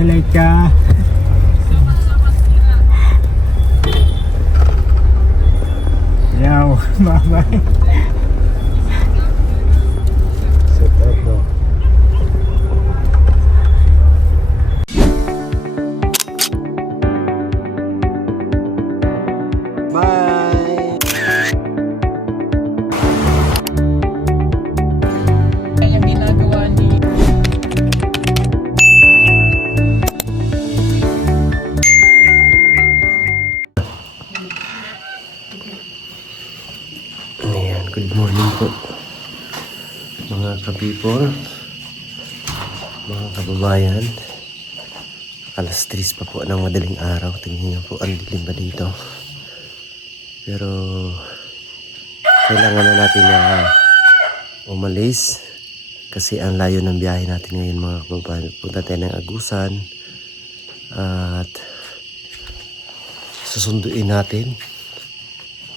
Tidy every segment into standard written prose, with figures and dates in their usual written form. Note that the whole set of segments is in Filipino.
Highlight ka. Yaw, bye-bye. Set up to. Bye! Yung ginagawa ni Ayan, good morning po mga ka-people, mga kababayan. Alas 3 pa po ng madaling araw. Tingnan niyo po, ang dilim ba dito. Pero kailangan na natin na umalis kasi ang layo ng biyahe natin ngayon mga kababayan. Punta tayo ng Agusan at susunduin natin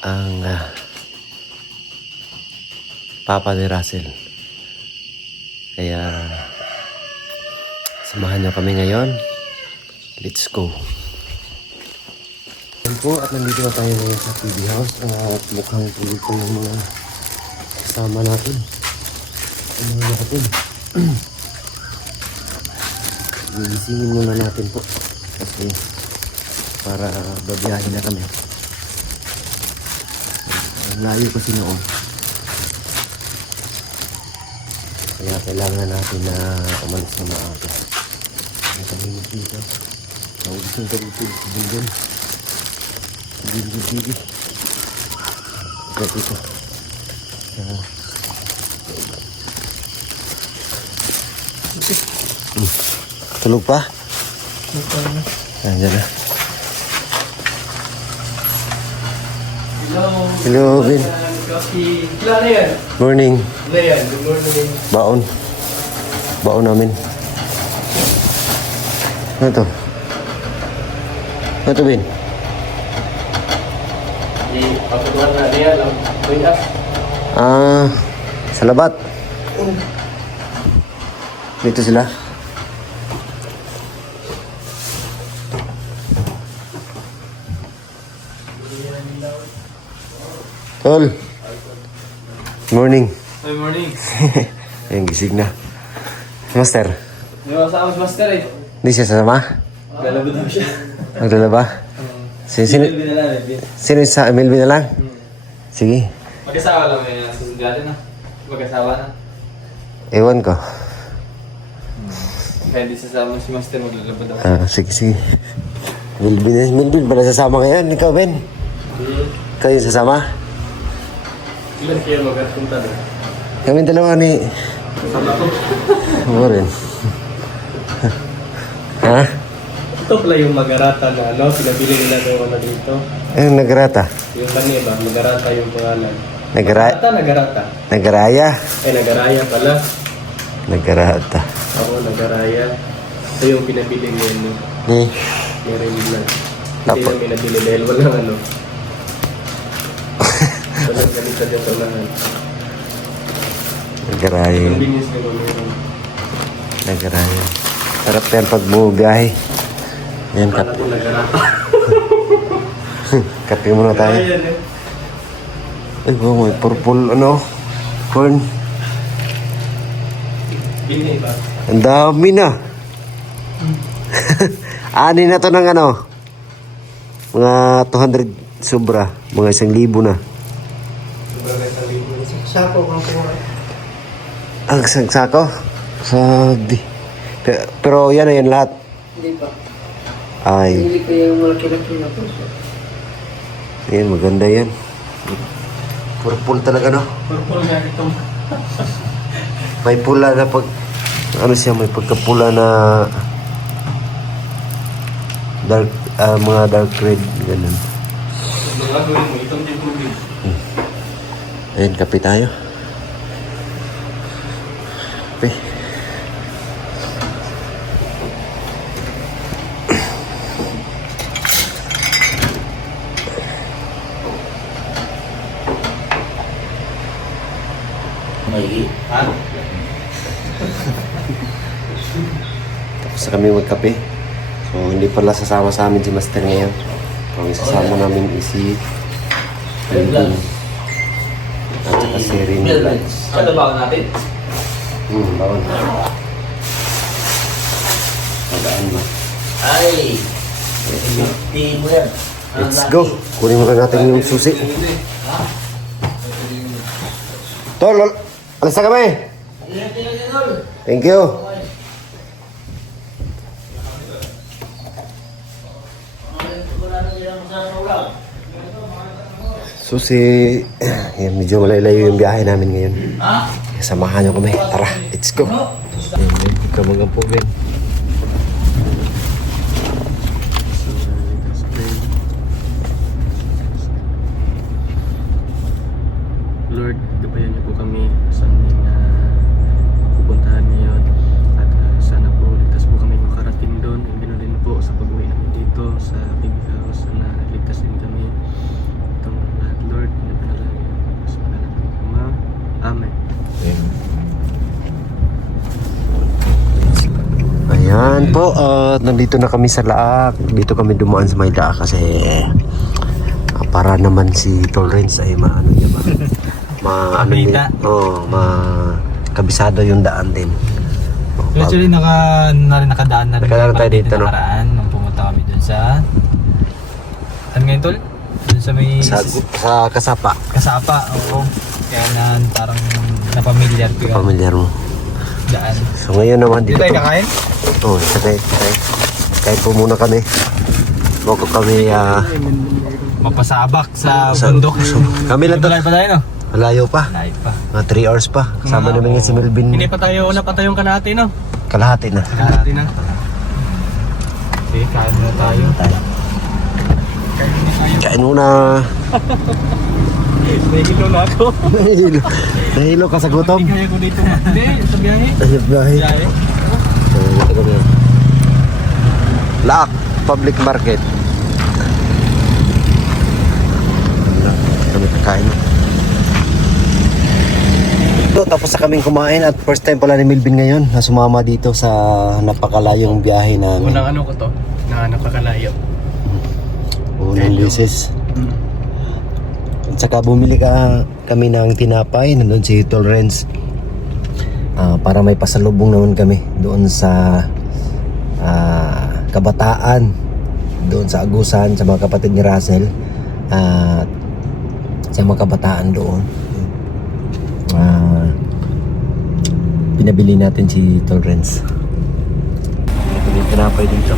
ang Papa ni Russell. Kaya samahan niyo kami ngayon. Let's go. Yan po, at nandito na tayo ngayon sa TV house at mukhang tulog po yung mga kasama natin. Ang mga natin. Gigisingin muna natin po kasi para babiyahin na kami. Ang layo kasi noon. Kaya kailangan natin na umalis na maaga. May kamimik dito. Naubos ng karutid sa bundon. Hindi. Ito dito. Tulog pa? Nandiyan na. Hello, Ben. Kailan yan? Morning. Good morning. Baon namin. Ano to? Ano to, Ben? Pagkutuan na niya lang. Sa labat. Dito sila. Tol. Morning. Good morning. Ayan, gising na. Master. May masama si Master eh. Hindi siya sasama? Lalabot na siya. Maglalaba? Sino sa Melvin na lang? Sige. Mag-asawa lang may susunod na. Mag-asawa na. Ewan ko. Kaya hindi sasama si Master maglalabot ako. Sige. Melvin pala sasama ngayon. Ikaw, Ben? Kayo sasama? Ilan kayo mag-apunta doon? Kami dalawa ni... Sama ko. Ako rin. Ha? Ito pala yung magarata na pinabili nila ng mga dito. Anong nagarata? Yung kanina, magarata yung pangalan. Nagarata? Nagarata. Nagaraya? Nagaraya pala. Nagarata. Ako, nagaraya. Ito yung pinabili ngayon. Meron lang. Hindi Apo. yung pinabili dahil walang walang ganito dito lang. Nagaraya. Convenience na meron. Nagaraya. Sarap yan pag bumibiyahe. Yan, Paano kung nagarata? kape muna tayo. Ayan Ay, may purple, corn. Bini ba? Ang dami na. Ani na to ng mga 200 sobra. Mga 1,000 na. Sako kang kuha. Ang sagsako? Sabi. Pero yan na yan lahat. Hindi pa. Ay, Hindi ko yung malaki-laki na puso. yan, maganda yan. Purple talaga, no? Purple nga itong. May pula na may pagkapula na dark, mga dark red, ganun. Gagawin mo, itong din tubig. Ayun, kape tayo. Kape. Ha? Tapos na kami magkape. So, hindi pala sasama sa amin si Master ngayon. Ang isasama namin is si Melvin. At saka si Rene Vlogs. Ano ba natin? Bawal. Magaan ba? Ay! Hindi mo yan. Let's go. Kunin mo natin yung susi. Tol, alis na kami. Thank you. Susi, yan, medyo malalayo yung biyahe namin ngayon. Kaya samahan nyo kami. Tara, let's go. Ikaw mga po, Ben. Lord, gabayan niyo po kami sa aming pupuntahan ngayon. At sana po ligtas po kami makarating doon. And ganoon din po sa pag-uwi namin dito sa Big House na ligtas din kami. Itong lahat, Lord, pinapanalangin sa pangalan ng Ama. Amen. Ayan po, nandito na kami sa Laak. Dito kami dumaan sa may Laak kasi para naman si Torrance ay maano niya ba? Kabisado yung daan din. Actually, nakadaan na rin. Nakadaan tayo dito, no? Nakaraan, nung pumunta kami dun sa... Saan ngayon, Tol? Dun sa may... Sa Kasapa. Kasapa, oo. Kaya parang napamilyar ko yung Pamilyar mo. daan. So ngayon naman Dito dito. tayo kakain? Oo, sakay. Kahit po muna kami. Bako kami, Mapasabak sa bundok. kami lang to. Malayo pa tayo, no? Malayo pa. Malayo pa. Mga 3 hours pa. Kasama namin yung si Melvin. Hindi pa tayo, una pa tayong kalahati, no? Kalahati na. Kalahati na. Okay, kain na tayo. Kain muna. Nahihilo na ako. Nahilo ka sa gutom. Kaya ko dito. Hindi, sa biyahe. Ayun bahay. Biyahe. So, ito kami. Laak Public Market. Kami kakain. So, tapos na kaming kumain at first time pala ni Melvin ngayon na sumama dito sa napakalayong biyahe namin. Unang ano ko to, na napakalayo. Unang beses. At saka bumili kami ng tinapay. Nandun si Torrance. Para may pasalubong naman kami doon sa Kabataan. Doon sa Agusan, sa mga kapatid ni Russell. Sa mga kabataan doon. Pinabili natin si Torrance. Ito yung tinapay dito.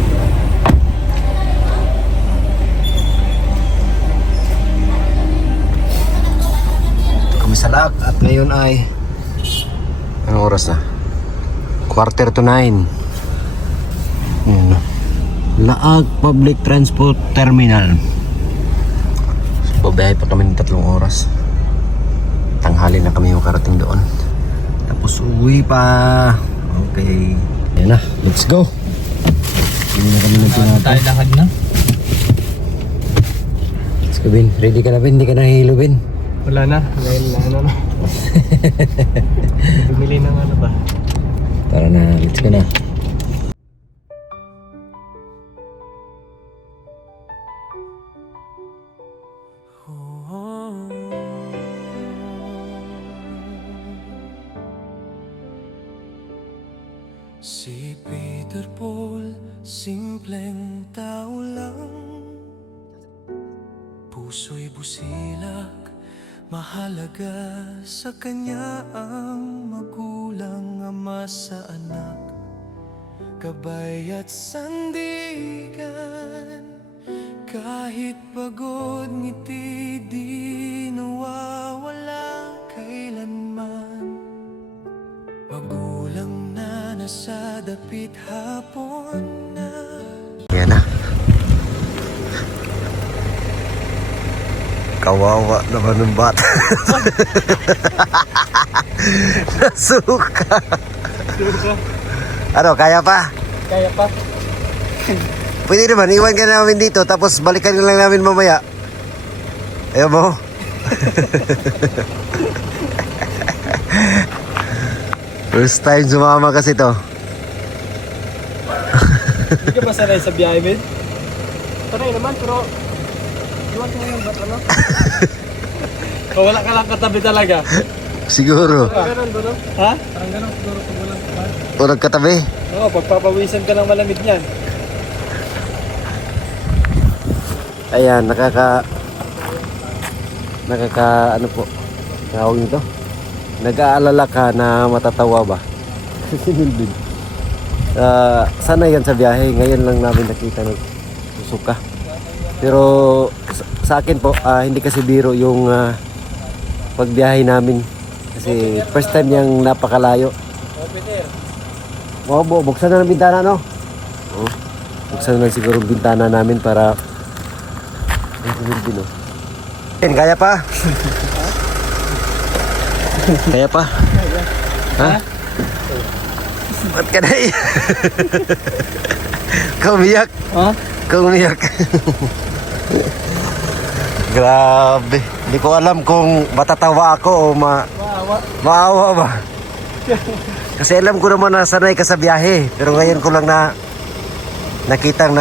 Sa Laak at ngayon ay anong oras na? 8:45. Yun na. Laak Public Transport Terminal. So, babiyahe pa kami ng 3 oras. Tanghali na kami makarating doon. Tapos uwi pa. Okay. Yan na, let's go. Hindi na kami nagtinapay. Tayo lakad na. Let's go, Ben. Ready ka na, Ben? Hindi ka nahihilo, Ben? Wala na, dahil ano na. Bumili ng ano ba? Tara na, let's go na. Si Peter Paul, simpleng tao lang. Puso'y busilak, mahalaga sa kanya ang magulang, ama sa anak, gabay at sandigan. Kahit pagod, ngiti di nawawala kailanman. Magulang na nasa dapit hapon na. Yan na. Kawawa naman ng bata. Nasuka. Ano, kaya pa? Kaya pa. Pwede naman, iwan ka namin dito tapos balikan ka lang namin mamaya. Ayaw mo? First time sumama kasi to. Hindi ka ba sanay sa biyahe, Ben? Sanay naman, pero iwan ko ngayon, ba't ano? O wala ka lang katabi talaga? Siguro. Parang ganun ba, no? Ha? Parang ganun, siguro pag walang kumain. O nagkatabi. Oo, pagpapawisan ka ng malamig niyan. Ayan, nakaka ano po, tawag nito? Nag-aalala ka na matatawa ba? Si Melvin. Sana yan sa biyahe. Ngayon lang namin nakita nagsusuka. Pero sa akin po, hindi kasi biro yung pagbiyahe namin. Kasi first time niyang napakalayo. Open air. Buksan na ng bintana, no? Oh, buksan na siguro yung bintana namin para kaya pa? Kaya pa? Ha? Ba't ka na Kaumiyak? Ha? Kaumiyak. Grabe. Hindi ko alam kung matatawa ako o maawa ba. Kasi alam ko naman na sanay ka sa biyahe. Pero ngayon ko lang nakitang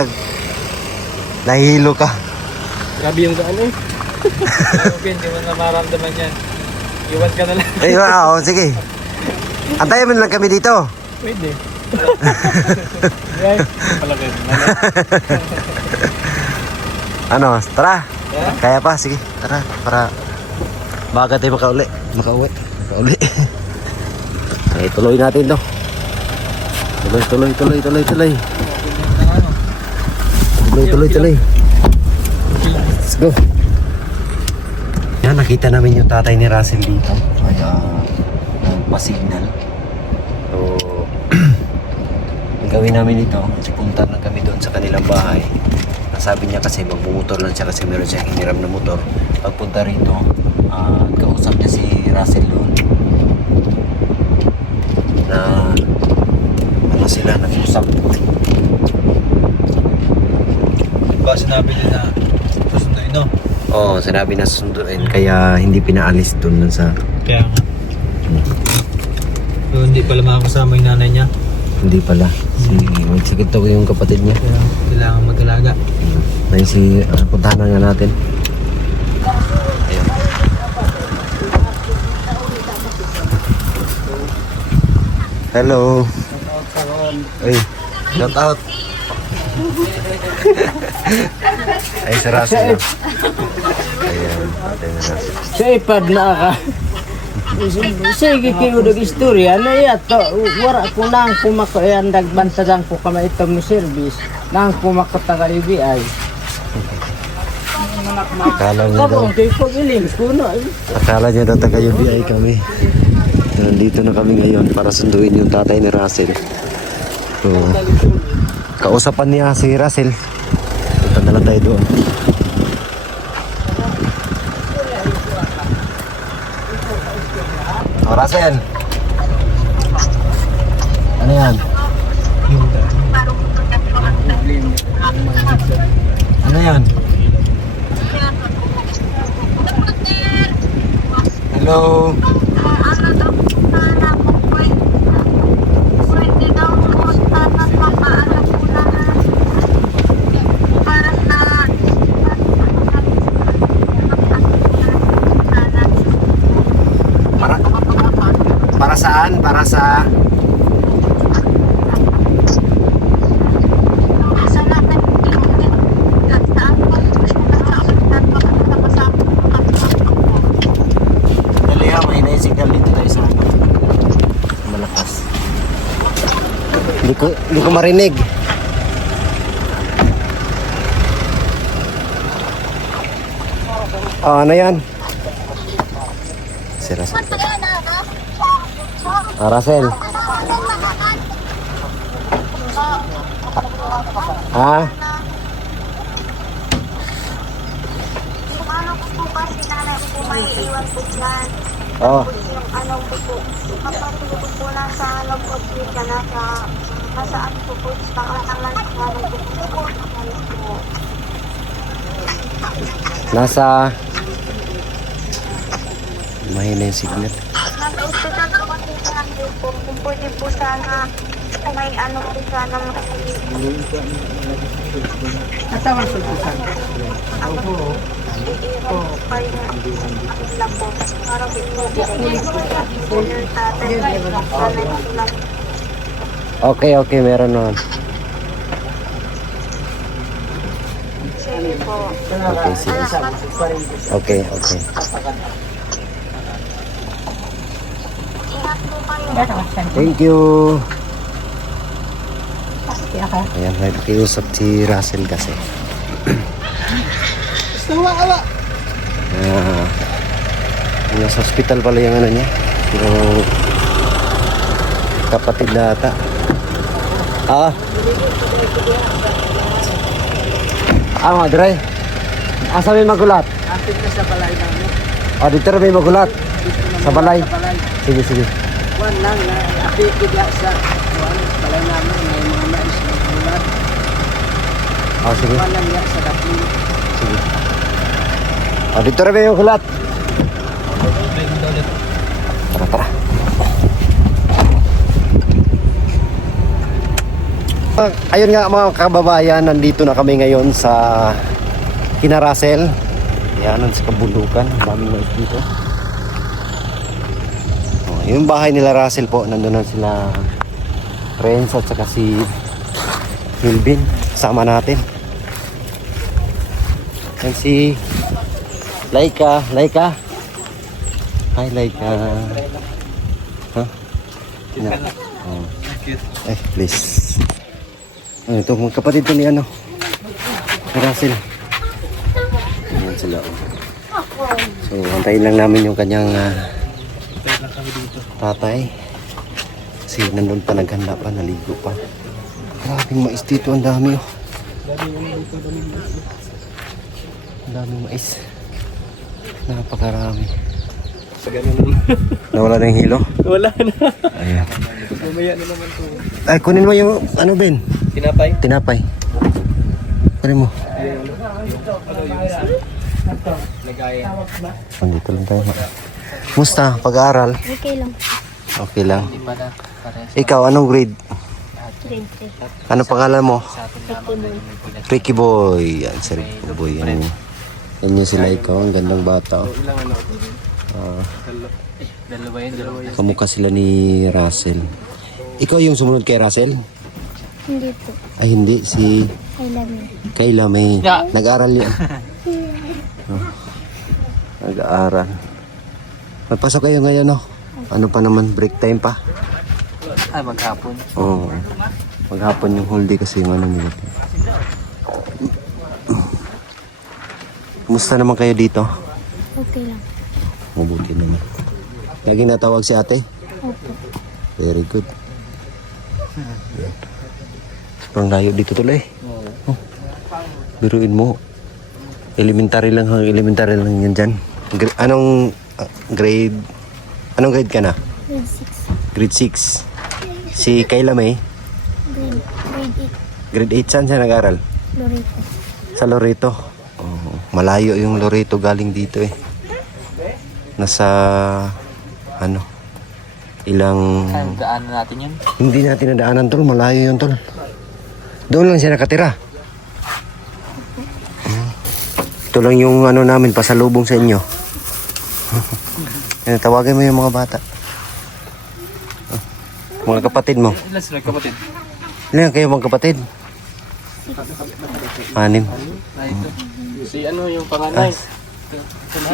nahihilo ka. Grabe yung gaan eh. Pero Ben, di mo na maramdaman yan. Iwan ka na lang. Ayun, sige. Antayin mo na lang kami dito. Pwede. Yan. Palagay. Ano, tara. Yeah? Kaya pa, sige. Tara, para baka tayo makauwi. Makauwi. Okay, tuloy natin to. Tuloy. Let's go. Yan, nakita namin yung tatay ni Russell dito. Kaya, pa-signal. So, ang gawin namin dito, punta na kami doon sa kanilang bahay. Sabi niya kasi magmumotor lang siya kasi meron siyang hiniram na motor. Pagpunta rito, kausap niya si Russell doon. Na ano sila, nag-usap. Diba sinabi nila susunduin, no? Oo, sinabi na susunduin kaya hindi pinaalis doon sa... Kaya nga. So, hindi pala makakasama yung nanay niya. Hindi pala. Magsikit ako yung kapatid niya. Kaya kailangan mag-alaga. Ayun si... puntahan na nga natin. Ayun. Hello. Ay, shout out. Ay, si Russell. Ayan, ate na Russell. Sa ipad na ka. Sige kayo nag-istorya na yato. Wala ko nang kumakayan nagbantagan ko kama itong service. Nang kumakatagal IBI. Akala niya daw, Kapag kayo pag-iling ko na. akala niya daw taga-UBI kami. Nandito na kami ngayon para sunduin yung tatay ni Russell. So, kausapan niya si Russell. Punta na lang tayo doon. Oh, Russell. Ano yan? Ano yan? Hello. Para saan? Para sa... Dali ha, may naisigal dito tayo sa malakas. Hindi ko marinig. Oh, ano yan? Si Russell. Ah, Russell. Ha? Ano ko po kasi nanay ko may iwan po dyan. Oh. Yung ano ko po, kapatulog ko po na sa ano po dito na sa nasaan po po sa naman sa ano po po. Nasa... Mahina yung signal. Nag-hospital po kasi sa ano po, kung pwede po sana may ano po sana Kasama sa tusan. Okay, okay, meron naman. Sige po. Okay, sige. Okay, okay. Ingat po kayo. Thank you. Ayan, may pakiusap si Russell kasi. Nasa hospital pala yung ano niya. Yung kapatid na ata. Madre. Asa may magulat? Apit na sa balay namin. Dito rin may magulat. Sa balay. Sa balay. Sige, sige. One lang na apit bigla sa balay namin. May mga mais na bulat. Sige. One lang yan sa dapin. Sige. Dito rin may magulat. Tara, tara. Ayun nga mga kababayan, nandito na kami ngayon sa kina Russell. Yan, sa kabulukan. Daming mais dito. Yung bahay nila Russell po, nandun na sila Renz at saka si Milvin. Sama natin. Yan si Laika. Laika. Hi Laika. Huh? Please. Ito mga kapatid ko ni ano, ni Russell. Ayan sila. So antayin lang namin yung kanyang tatay. Kasi nandun pa, naghanda pa, naligo pa. Grabing mais dito, ang dami oh. Ang daming mais. Napakarami. Nawala na yung hilo? Wala na. Ayan. Mamaya na naman to. Ay, kunin mo yung ano Ben? Tinapay? Tinapay. Kunin mo. Lagayan. Nandito lang tayo. Musta? Pag-aaral? Okay lang. Okay lang. Di pa na. Pares. Ikaw, anong grade? Grade Ano pangalan mo? Sa atin naman. Ricky Boy. Yan, si Ricky Boy. Yan yung sila ikaw. Ang gandang bata. Oh. Ilang ano? Dalawa yun. Dalawa yun. Kamukha sila ni Russell. Ikaw yung sumunod kay Russell? Hindi po. Ay, hindi. Si I love you. Kayla may nag-aaral yan. Oh. Nag-aaral. Magpasok kayo ngayon, no? Ano pa naman? Break time pa? Maghapon. Oo. Maghapon yung whole day kasi yung ano nila. Kumusta naman kayo dito? Okay lang. Mabuti naman. Laging natawag si ate? Opo. Very good. Sobrang layo dito tuloy. Oh. Biruin mo. Elementary lang yan dyan. Anong grade? Anong grade ka na? Grade 6. Grade 6. Si Kayla May? Grade 8. Grade 8. Saan siya nag-aral? Loreto. Sa Loreto. Oh, malayo yung Loreto galing dito eh. Nasa ano? Ilang... Saan daanan natin yun? Hindi natin nadaanan tol. Malayo yun tol. Doon lang siya nakatira. Ito lang yung ano namin, pasalubong sa inyo. Tawagin mo yung mga bata. Mga kapatid mo. Ilan sila kapatid? Ilan kayo mga kapatid? 6. Si ano yung panganay?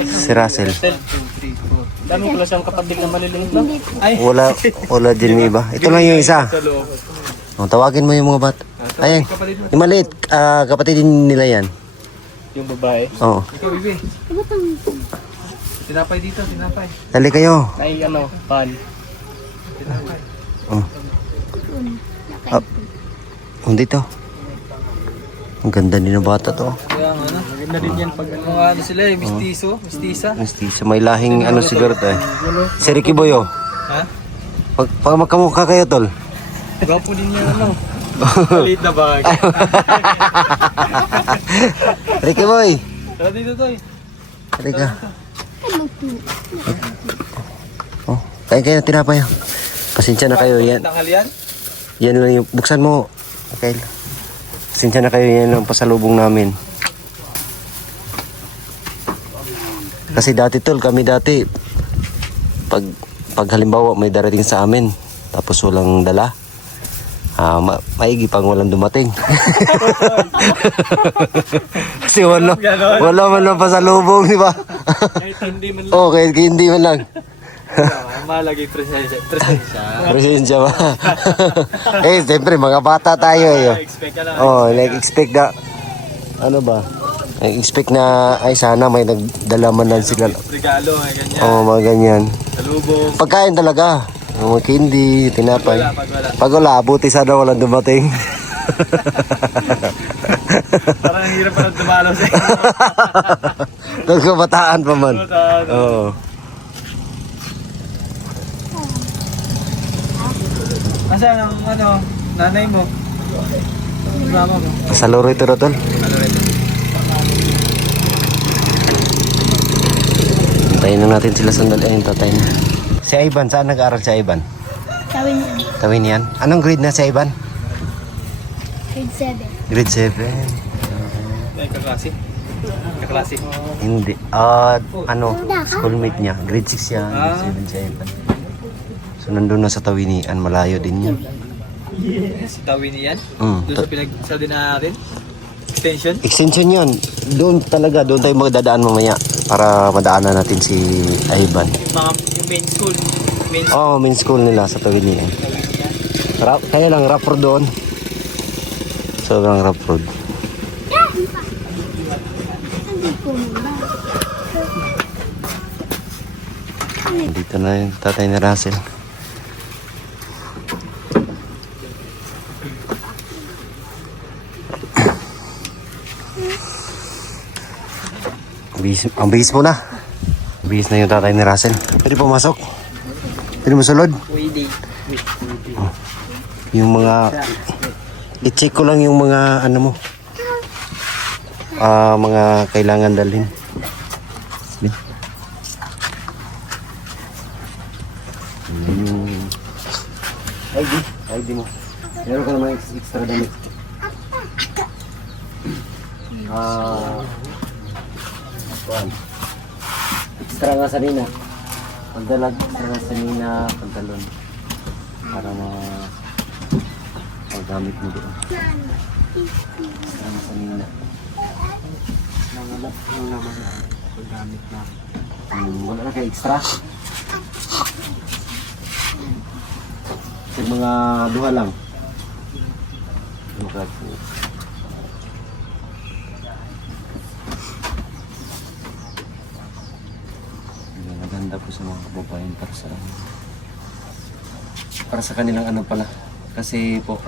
Si Russell. 1, 2, 3, 4. Dami pala siyang kapatid na maliliit lang. Ay! Wala din yung iba. Ito lang yung isa. Sa loob. Tawagin mo yung mga bata. Ayan. Yung maliit, kapatid din nila yan. Yung babae. Oo. Ikaw, Ibe. Tinapay dito, tinapay. Dali kayo. Ay, ano, pan. Tinapay. Oh. Dito. Ang ganda din ng bata to. Kaya nga na. Maganda din yan pag ano. Mga ano sila eh, mistiso, mistisa. Mestizo. May lahing ano siguro to eh. Si Ricky Boy oh. Ha? Pag magkamukha kayo tol. Gwapo din yan ano. Maliit na bag. Ricky Boy. Tara dito Toy. Halika. Oh, kain kayo ng tinapay. Pasensya na kayo yan. Tanghalian? Yan lang yung, buksan mo. Okay. Pasensya na kayo, yan lang pasalubong namin. Kasi dati tol, kami dati, pag halimbawa may darating sa amin, tapos walang dala, maigi pang walang dumating. Kasi wala man lang pasalubong, di ba? Kahit hindi man lang. Okay, hindi man lang. Ang malagay presensya. Presensya ba? Eh, siyempre, mga bata tayo. Expect ka lang. Like-expect na, ano ba? Like-expect na, ay sana may nagdala man lang sila. Regalo, ganyan. Mga ganyan. Salubong. Pagkain talaga. Mga candy, tinapay. Pag Pag wala, wala. buti sana walang dumating. Parang ang hirap pa rin dumalaw sa Nung kabataan pa man. Kabataan. Oo. Nasaan ang nanay mo? Mama mo? Sa loro ito na tol. Hintayin na natin sila sandali. Ayun, tatay na. Si Ivan, saan nag-aaral si Ivan? Tawin niya. Tawin yan. Anong grade na si Ivan? Grade 7. Grade 7. Ay, kaklase. Kaklase. Hindi. Schoolmate niya. Grade 6 yan. Grade 7 si Ivan. So, nandun na sa Tawinian. Malayo din yun. Si Tawin niyan? Mm. Doon sa pinagsa din natin? Extension? Extension yun. Doon talaga. Doon tayo magdadaan mamaya. Para madaanan natin si Ivan. Yung main school. Main school nila sa Tawinian. Kaya lang, rough road doon. Sobrang rough road. Dito na yung tatay ni Russell. Ang bihis mo na. Bihis na yung tatay ni Russell. Pwede pumasok. Pwede mo sulod. Yung mga... I-check ko lang yung mga ano mo. Mga kailangan dalhin. Bin. ID mo. Meron ka naman extra damit. Extra nga sanina. Pagdalag extra nga sanina, pantalon. Para paggamit mo doon. Extra nga sanina. Paggamit na. Wala na kayo extra? Kasi mga duha lang. Duha po. Maganda po sa mga kababayan para sa kanilang ano pala. Kasi po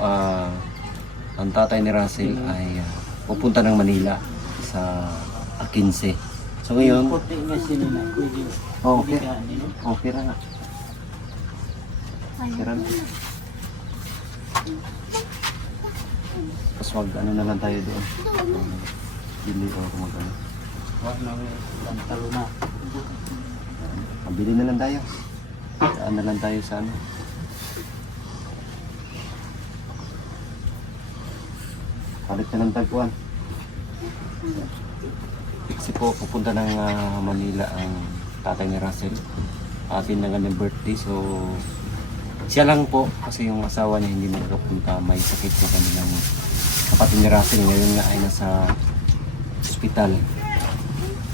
ang tatay ni Russell ay pupunta ng Manila sa 15. So ngayon, okay na nga. Kira na. Tapos wag ano na lang tayo doon. Bili o kumagano. Wag na lang talo na. Bili na lang tayo. Saan na lang tayo sa ano. Palit na lang tagpuan. Kasi po pupunta ng Manila ang tatay ni Russell. Atin na kanyang birthday, so siya lang po kasi yung asawa niya hindi makakapunta, may sakit po kanilang kapatid ni Russell. Ngayon nga ay nasa ospital.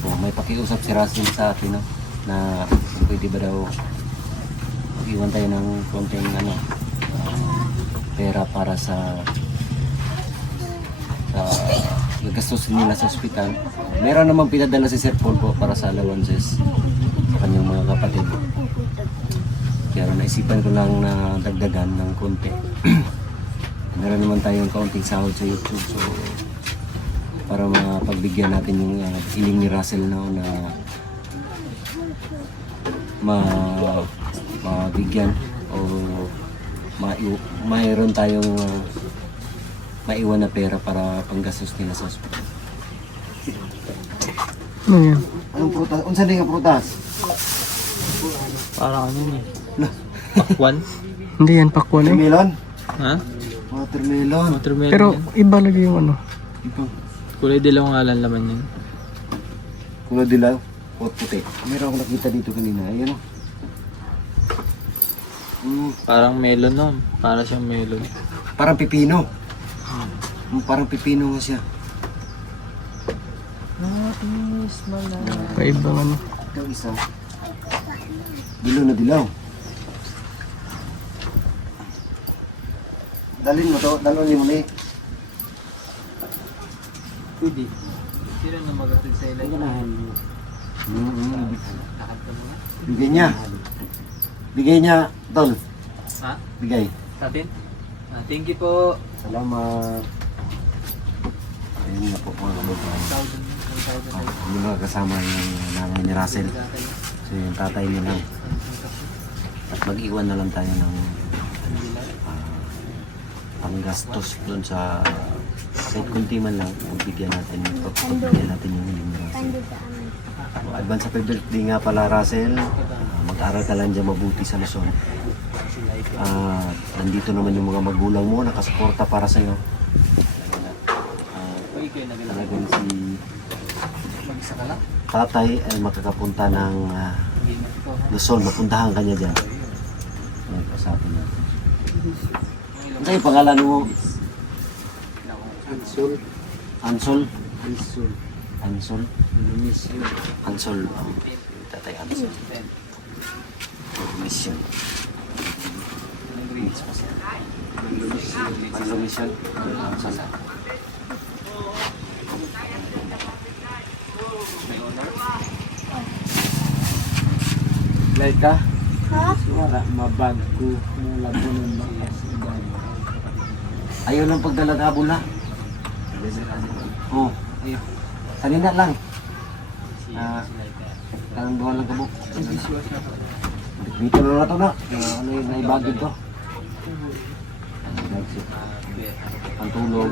So may pakiusap si Russell sa atin, no, na pwede ba daw iwan tayo ng konting pera para sa gagastos nila sa ospital. Meron namang pinadala si Sir Paul po para sa allowances sa kanyang mga kapatid. Kaya naisipan ko lang na dagdagan ng konti. Meron naman tayong kaunting sahod sa YouTube, so para mapagbigyan natin yung hiling ni Russell na mabigyan o mayroon tayong maiwan na pera para panggastos nila sa hospital. Anong prutas? Unsa din nga prutas? Parang ano niya? Pakwan? Hindi yan pakwan Melon? Ha? Watermelon. Watermelon Pero yan. iba lagi yung ano. Ito. Kulay dilaw nga lang laman yan. Kulay dilaw o puti. Meron akong nakita dito kanina. Ayan o. Parang melon no. Para siyang melon. Parang pipino. Parang pipino nga siya. Kaibang ano. Ito isa. Dilaw na dilaw. Dalhin mo to. Dalhin mo ni. Pwede. Sino na magatid sa ilan? Bigay niya. Bigay niya, Tol. Ha? Bigay. Sa atin? Thank you po. Salamat. Ayun na po mga kababayan. 1,000. Yung mga kasama yung nanay ni Russell. So yung tatay niya lang. At mag-iwan na lang tayo ng panggastos doon sa kahit kunti man lang. Pagbigyan natin ito. Pagbigyan natin yung hiling ni Russell. So, advance happy birthday nga pala Russell. Mag-aral ka lang dyan mabuti sa Luzon. Nandito naman yung mga magulang mo nakasuporta para sa'yo. Talagang si tatay ay makakapunta ng Luzon. Mapuntahan ka niya dyan. Nagpasapin natin. Ano yung pangalan mo? Ansol. Ansol? Ansol. Ansol? Ansol. Tatay Ansol. Mission. Mission. Ansol. Like ka? Ha? Wala, mabag ko. Mula po ng mga sigaw. Ayaw lang pagdala ka bula. Oh. Kanina lang. Kanang buwan lang kabuk. Dito na to na. Ano yung naibagid to? Ang tulog.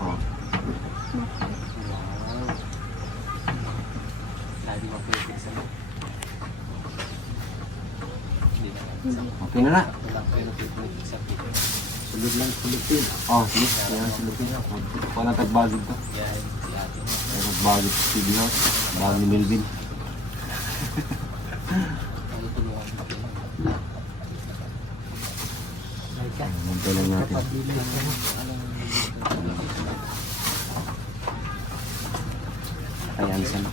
Oh. Okay na na. Sulod lang, sulupin. Oh, sige. Ayan, silupin. Kuha na tagbagid to. Tagbagid sa TV House. Bag ni Melvin. Mantay lang natin. Ayan, sana.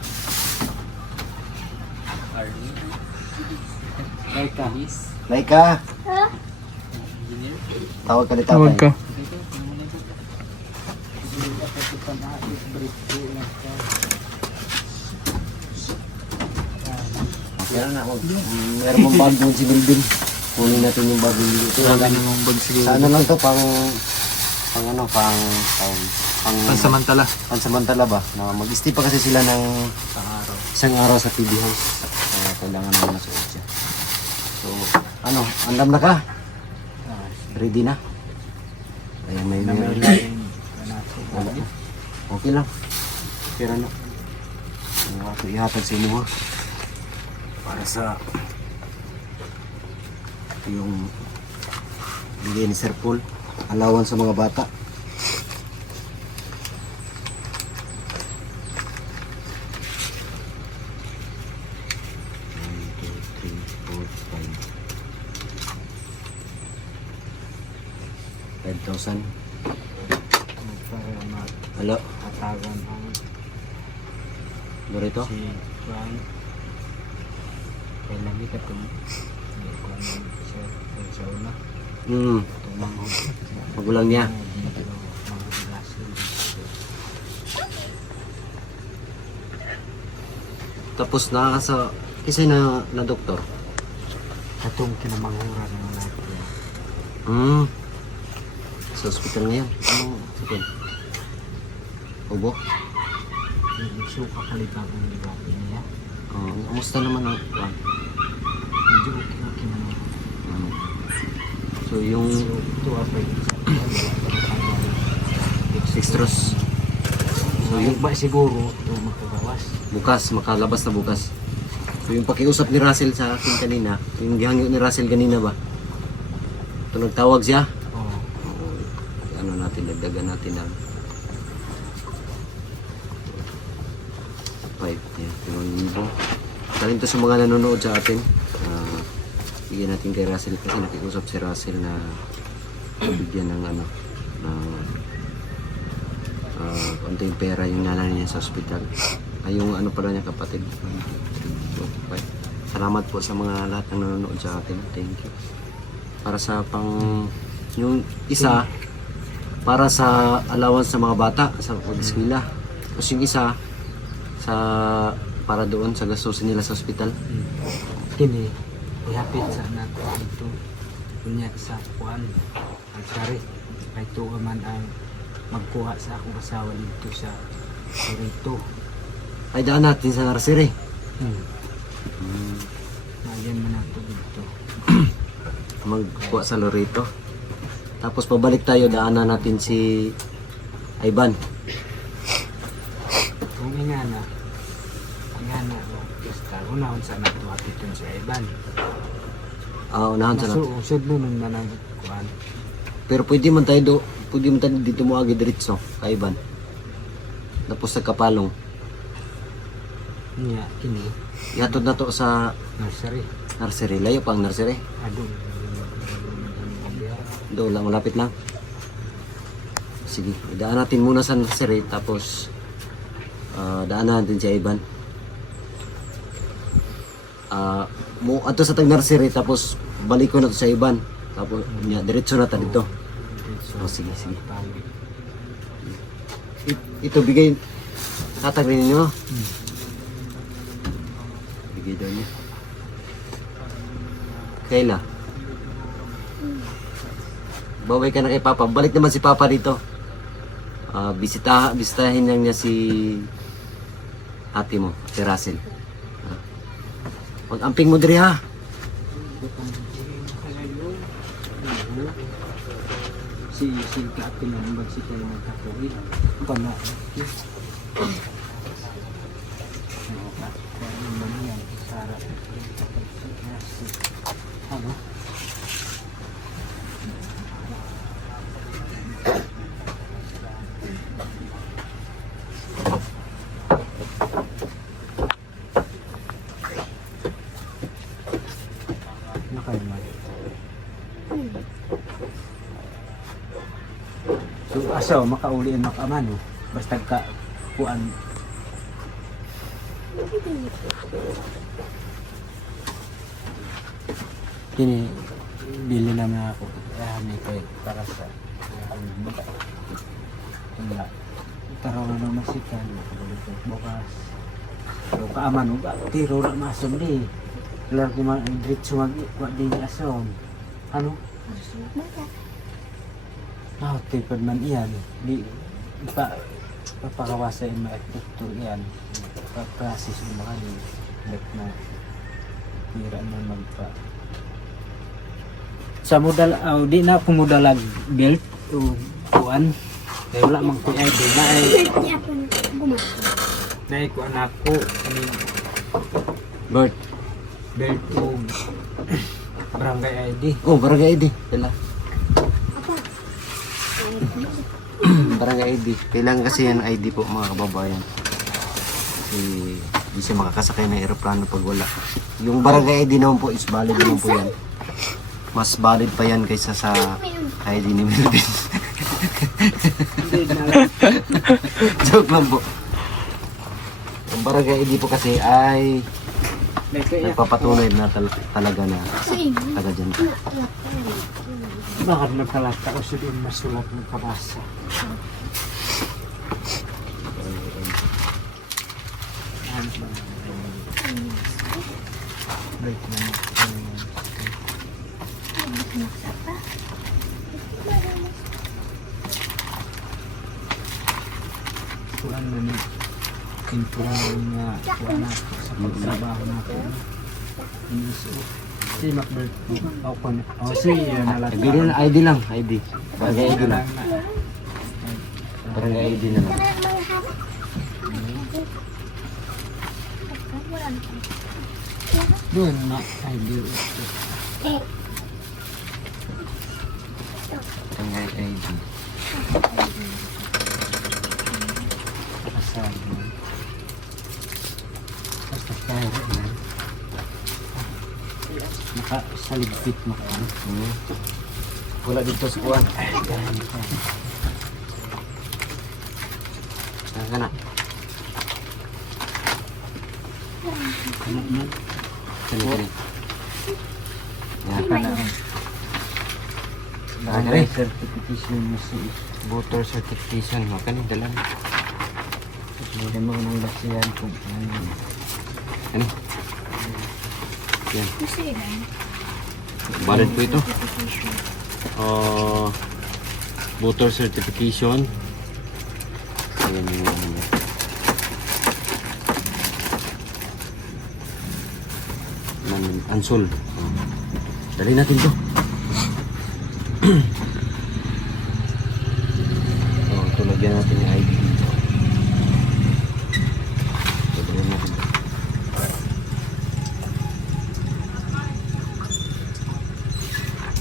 Like ka? Laika! Ha? Tawag ka ni tatay. Tawag ka. Meron na. Meron mong bag doon si Melvin. Kunin natin yung bag dito. Yung bag siguro. Sa ano lang to, pang Pansamantala. pansamantala ba? Na mag-stay pa kasi sila ng isang araw sa TV House. Kaya kailangan na masuot siya. So, ano, andam na ka? Ready na? Ayan, may meron na. Wala na. Okay lang. Pero ano, ihatag sa inyo ha. Para sa yung bigay ni Sir Paul, alawan sa mga bata. 5,000. Halo? Katagan ang Dorito? si Juan. Kaya lagi ka itong sir sa una. Tumangod. Magulang niya. Tapos na sa isa na doktor. Katong kinamangura ng mga Sa hospital ngayon. Anong sakit? Ubo? suka kalita kong ligapi niya. Kamusta naman ang Medyo okay naman. So yung Ito apa yung extras. So yung ba siguro ito makagawas. bukas, makalabas na bukas. So yung pakiusap ni Russell sa akin kanina, yung gihangyo ni Russell kanina ba? Ito nagtawag siya. Oo. Ano natin, dagdagan natin ng 5. Yan, 1,000. Galing to sa mga nanonood sa atin. Bigyan natin kay Russell kasi nakikusap si Russell na bigyan ng ano, ng konting pera yung nanay niya sa ospital. Ay, yung ano pala niya kapatid. Okay. Salamat po sa mga lahat ng nanonood sa atin. Thank you. Para sa yung isa, para sa allowance sa mga bata sa pag-eskwela. Tapos yung isa, para doon sa gastusin nila sa ospital. Kini, ihapit sa anak ko dito. Kunya sa kuan. Ang sari. Kaya ito man ang magkuha sa akong asawa dito sa Rito. Ay, daan natin sa nursery. Nagyan man ako dito. Magkuha sa Loreto. Tapos pabalik tayo, daanan natin si Ivan. Kung ingana, basta unahon sa anak ko hapiton si Ivan. Unahan sa natin. Usod nun na nang kuan. Pero pwede man tayo dito mo agi diretso kay Ivan. Tapos sa Kapalong. Niya, kini, Yatod na to sa nursery. nursery. Layo pa ang nursery. Adong. Doon lang, malapit lang. Sige, daan natin muna sa nursery. Tapos, daan natin si Ivan. Ato sa tag nursery. Tapos, balik ko na to sa Ivan. Tapos, diretso na tayo dito. Sige. Ito, bigay. Tatagrin ninyo. Bigay daw niya. Kayla. Baway ka na kay Papa. Balik naman si Papa dito. Bisitahin lang niya si ate mo, si Russell. Pag-amping mo diri ha. Si Kapil na magsita yung magkakuhin. Kana. Ano? So, asaw, makauli ang makaman, no? Basta ka, kuan. Kini, bili naman ako. Ni kay para sa wala. Taraw na naman si Kan. Bukas. So, kaaman, tiro na masom di. Lahat naman, diretso mag-ikwa din asom. Ano? Tipad man iyan. Di papakawasa yung mga epektor iyan. Paprasis yung mga di. Ba't na tira na magpa. Sa modal, di na ako modalag belt o kuan. Kaya wala mang kuya ID na ay. Dahil kuan ako. Bert. Belt o barangay ID. Oh, barangay ID. Kailan? Barangay ID. Kailangan kasi yan ID po mga kababayan. Kasi di siya makakasakay ng aeroplano pag wala. Yung barangay ID naman po is valid naman po yan. Mas valid pa yan kaysa sa ID ni Melvin. Joke lang po. Yung barangay ID po kasi ay nagpapatunay na talaga na taga dyan. Bakit nagkalata ko sa din masulat ng kabasa? Break na. Kuan na ni pintuan nga kuan na sa pagtrabaho natin. Si Macbert ako na. Si nalata. ID lang, ID. Barangay ID lang. Barangay ID na lang. Doon na ID. natin yung ID. Kasama. Basta tayo yan. Nakasaligpit mo ka. Wala dito sa kuwan. Saan ka na? Ano man? Kani. Yan. Kana ang Kani. certification mo sa Voter certification mo. Kani, dalan. Hindi mo nang basihan kung ano. Kani. Yan. Valid po ito. Voter certification. Ayan yung ano. Ansol. Dali natin to. Tulagyan natin yung ID dito. Dali natin to.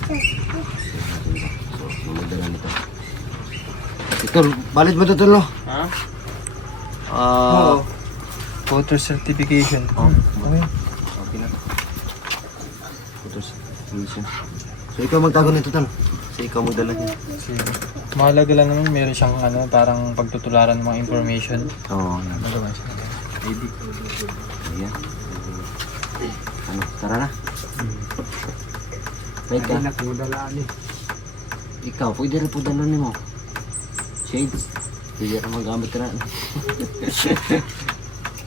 So, mamadala nito. Ito, valid ba ito, Tolo? Ha? Ah, Voter certification. okay. Okay na. Photos. So, ikaw magtago nito, Tol. So, ikaw magdala niya. Sige. Mahalaga lang naman meron siyang ano, parang pagtutularan ng mga information. Oo. Magawa siya. Ayan. Ano, tara na. Kaya Baik ka. na kung dalaan eh. Ikaw, pwede rin po dalawin mo. Shades. Pwede rin magamit ka na.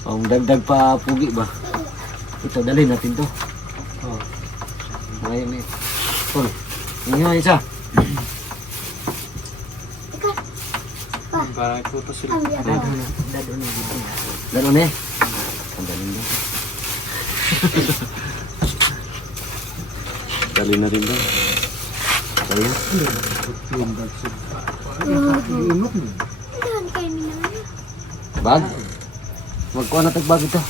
Dagdag pa pugi ba? Ito, dalhin natin to. Oh. Ngayon eh. Tol, inyo isa. Parang ito sila. Dado na dito. Laro na eh. Ang daling doon. Dali na rin doon. Kaya? Yung bagso. Bag? Magkuha na tagbag ito.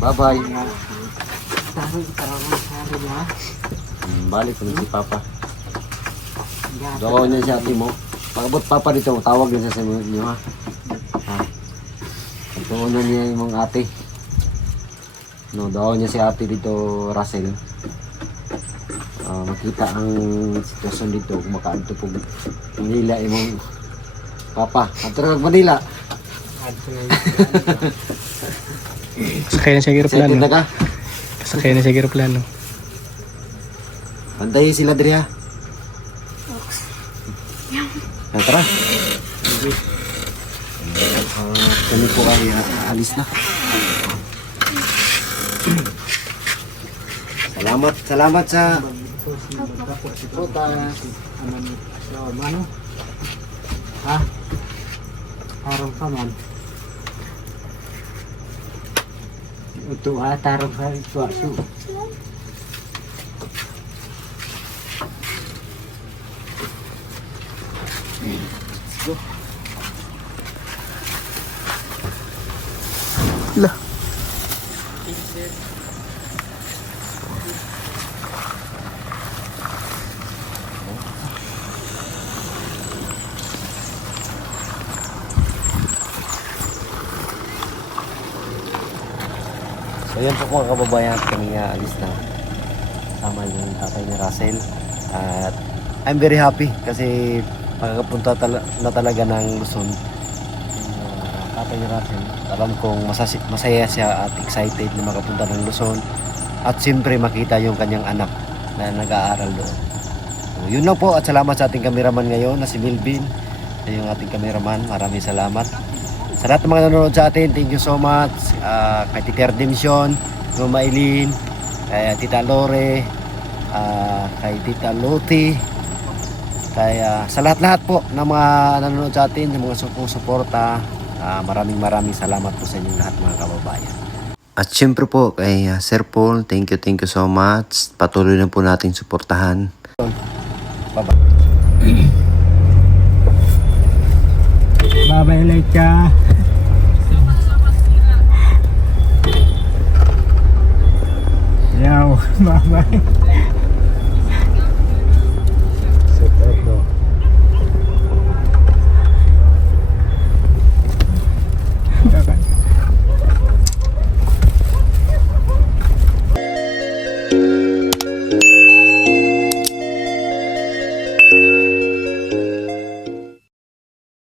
Bye-bye. Balik ko na si Papa. Daw niya si ate mo. Pagabot Papa dito, tawag niya sa inyo ha. Ha? Pagtuunan niya yung mga ate. No, daw niya si ate dito, Russell. Makita ang sitwasyon dito kung makaadto po Manila imong Papa. At rin Manila. Sakay na siya Excited na ka? Sakay na siya aeroplano. Pantayin sila diri ha. Tara. Kami po ay alis na. Salamat sa Puta. Ano? Ha? Tarong ka man. Ito ha, tarong ka ito. So yan po mga kababayan, kami alis na. Sama yung tatay ni Russell. At I'm very happy kasi makakapunta na talaga ng Luzon. Yung tatay ni Russell, alam kong masaya siya at excited na makapunta ng Luzon. At siyempre makita yung kanyang anak na nag-aaral doon. So, yun lang po at salamat sa ating cameraman ngayon na si Milvin. Yung ating cameraman, maraming salamat. Sa lahat ng mga nanonood sa atin, thank you so much. Kay Tita Redemption, Mama Eileen, kay Tita Lore, kay Tita Loti, kay sa lahat-lahat po ng mga nanonood sa atin, ng mga suporta, maraming salamat po sa inyong lahat mga kababayan. At syempre po kay Sir Paul, thank you so much. Patuloy na po natin suportahan. Bye-bye, Laika. Yaw, bye-bye.